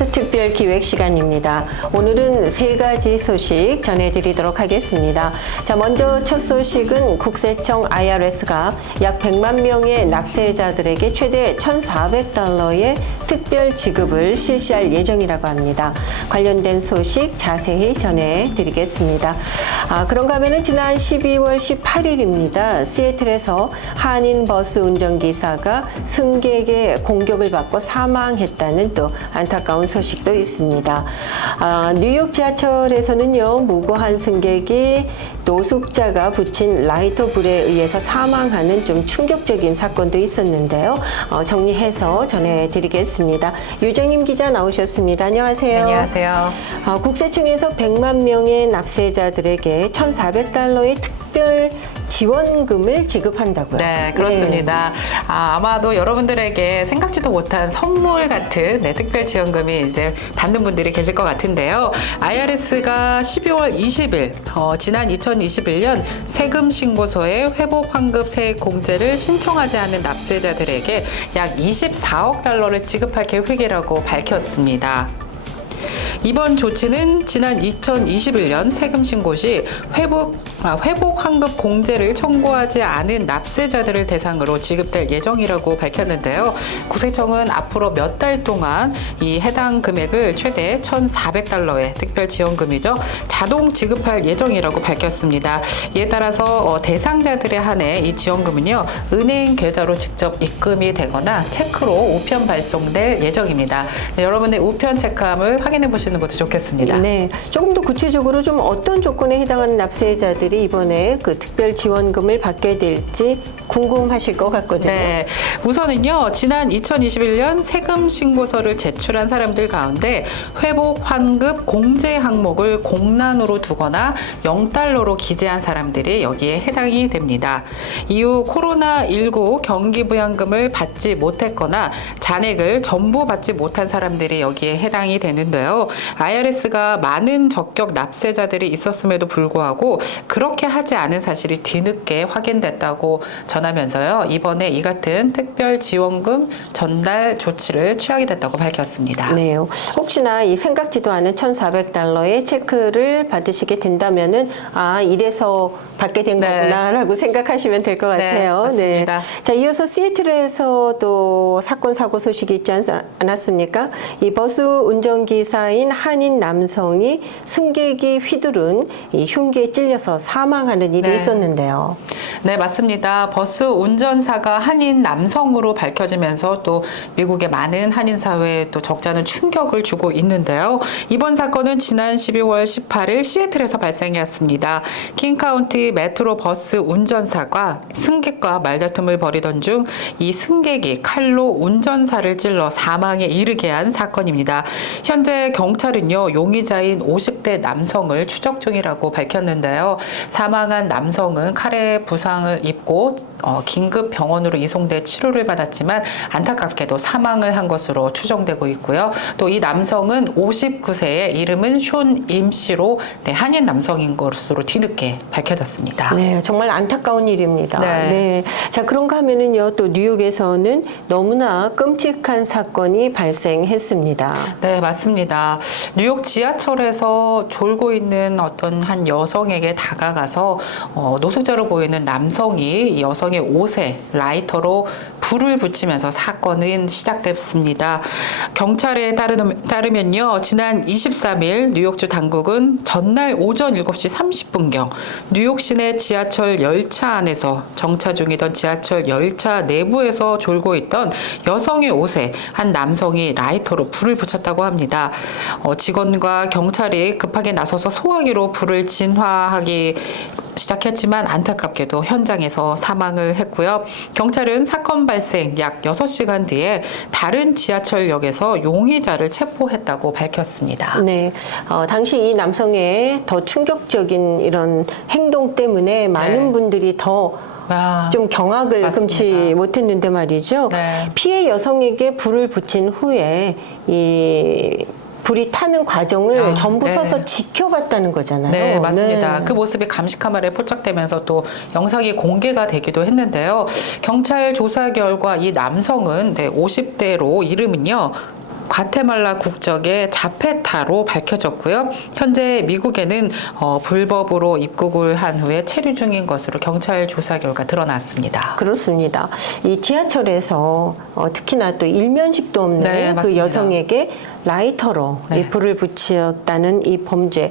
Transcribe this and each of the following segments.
IRS 특별 기획 시간입니다. 오늘은 세 가지 소식 전해드리도록 하겠습니다. 자, 먼저 첫 소식은 국세청 IRS가 약 100만 명의 납세자들에게 최대 1,400달러의 특별 지급을 실시할 예정이라고 합니다. 관련된 소식 자세히 전해드리겠습니다. 그런가 하면은 지난 12월 18일입니다. 시애틀에서 한인 버스 운전기사가 승객의 공격을 받고 사망했다는 또 안타까운 소식도 있습니다. 뉴욕 지하철에서는요, 무고한 승객이 노숙자가 붙인 라이터 불에 의해서 사망하는 좀 충격적인 사건도 있었는데요. 정리해서 전해드리겠습니다. 유정임 기자 나오셨습니다. 안녕하세요. 안녕하세요. 국세청에서 100만 명의 납세자들에게 1,400달러의 특별 지원금을 지급한다고요? 네, 그렇습니다. 네. 아마도 여러분들에게 생각지도 못한 선물 같은 특별 지원금이 이제 받는 분들이 계실 것 같은데요. IRS가 12월 20일, 지난 2021년 세금 신고서에 회복 환급 세액 공제를 신청하지 않은 납세자들에게 약 24억 달러를 지급할 계획이라고 밝혔습니다. 이번 조치는 지난 2021년 세금 신고 시 회복 환급 공제를 청구하지 않은 납세자들을 대상으로 지급될 예정이라고 밝혔는데요. 국세청은 앞으로 몇 달 동안 이 해당 금액을 최대 1,400달러의 특별 지원금이죠. 자동 지급할 예정이라고 밝혔습니다. 이에 따라서 대상자들에 한해 이 지원금은요, 은행 계좌로 직접 입금이 되거나 체크로 우편 발송될 예정입니다. 네, 여러분의 우편 체크함을 확인해 보시는 것도 좋겠습니다. 네, 조금 더 구체적으로 좀 어떤 조건에 해당하는 납세자들이 이번에 그 특별 지원금을 받게 될지 궁금하실 것 같거든요. 네, 우선은요, 지난 2021년 세금 신고서를 제출한 사람들 가운데 회복 환급 공제 항목을 공란으로 두거나 0달러로 기재한 사람들이 여기에 해당이 됩니다. 이후 코로나19 경기부양금을 받지 못했거나 잔액을 전부 받지 못한 사람들이 여기에 해당이 되는데요. IRS가 많은 적격 납세자들이 있었음에도 불구하고 그렇게 하지 않은 사실이 뒤늦게 확인됐다고 전하면서요, 이번에 이 같은 특별 지원금 전달 조치를 취하게 됐다고 밝혔습니다. 네, 혹시나 이 생각지도 않은 1,400달러의 체크를 받으시게 된다면은 이래서 받게 된 거구나라고 생각하시면 될 것 같아요. 맞습니다. 네. 자, 이어서 시애틀에서 또 사건 사고 소식이 있지 않았습니까? 이 버스 운전기사인 한인 남성이 승객이 휘두른 이 흉기에 찔려서 사망하는 일이 있었는데요. 네, 맞습니다. 버스 운전사가 한인 남성으로 밝혀지면서 또 미국의 많은 한인 사회에 또 적잖은 충격을 주고 있는데요. 이번 사건은 지난 12월 18일 시애틀에서 발생했습니다. 킹카운티 메트로 버스 운전사가 승객과 말다툼을 벌이던 중 이 승객이 칼로 운전사를 찔러 사망에 이르게 한 사건입니다. 현재 경찰은요, 용의자인 50대 남성을 추적 중이라고 밝혔는데요. 사망한 남성은 칼에 부상을 입고 긴급 병원으로 이송돼 치료를 받았지만 안타깝게도 사망을 한 것으로 추정되고 있고요. 또 이 남성은 59세의 이름은 숀 임 씨로 한인 남성인 것으로 뒤늦게 밝혀졌습니다. 네, 정말 안타까운 일입니다. 네. 자, 그런가 하면은요, 또 뉴욕에서는 너무나 끔찍한 사건이 발생했습니다. 네, 맞습니다. 뉴욕 지하철에서 졸고 있는 어떤 한 여성에게 다가가서 노숙자로 보이는 남성이 이 여성의 옷에 라이터로 불을 붙이면서 사건은 시작됐습니다. 경찰에 따르면요, 지난 23일 뉴욕주 당국은 전날 오전 7시 30분경 뉴욕 시내 지하철 열차 안에서 정차 중이던 지하철 열차 내부에서 졸고 있던 여성의 옷에 한 남성이 라이터로 불을 붙였다고 합니다. 직원과 경찰이 급하게 나서서 소화기로 불을 진화하기 시작했지만 안타깝게도 현장에서 사망을 했고요. 경찰은 사건 발생 약 6시간 뒤에 다른 지하철역에서 용의자를 체포했다고 밝혔습니다. 네, 당시 이 남성의 더 충격적인 이런 행동 때문에 많은 분들이 더 좀 경악을 금치 못했는데 말이죠. 피해 여성에게 불을 붙인 후에 이 불이 타는 과정을 전부 서서 지켜봤다는 거잖아요. 네, 맞습니다. 그 모습이 감시 카메라에 포착되면서 또 영상이 공개가 되기도 했는데요. 경찰 조사 결과 이 남성은 50대로 이름은요, 과테말라 국적의 자페타로 밝혀졌고요. 현재 미국에는 불법으로 입국을 한 후에 체류 중인 것으로 경찰 조사 결과 드러났습니다. 그렇습니다. 이 지하철에서 특히나 또 일면식도 없는 네, 그 맞습니다. 여성에게 라이터로 네. 이 불을 붙였다는 이 범죄.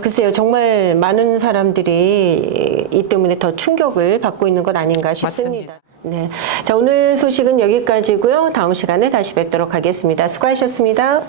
글쎄요. 정말 많은 사람들이 이 때문에 더 충격을 받고 있는 것 아닌가 싶습니다. 맞습니다. 네. 자, 오늘 소식은 여기까지고요. 다음 시간에 다시 뵙도록 하겠습니다. 수고하셨습니다.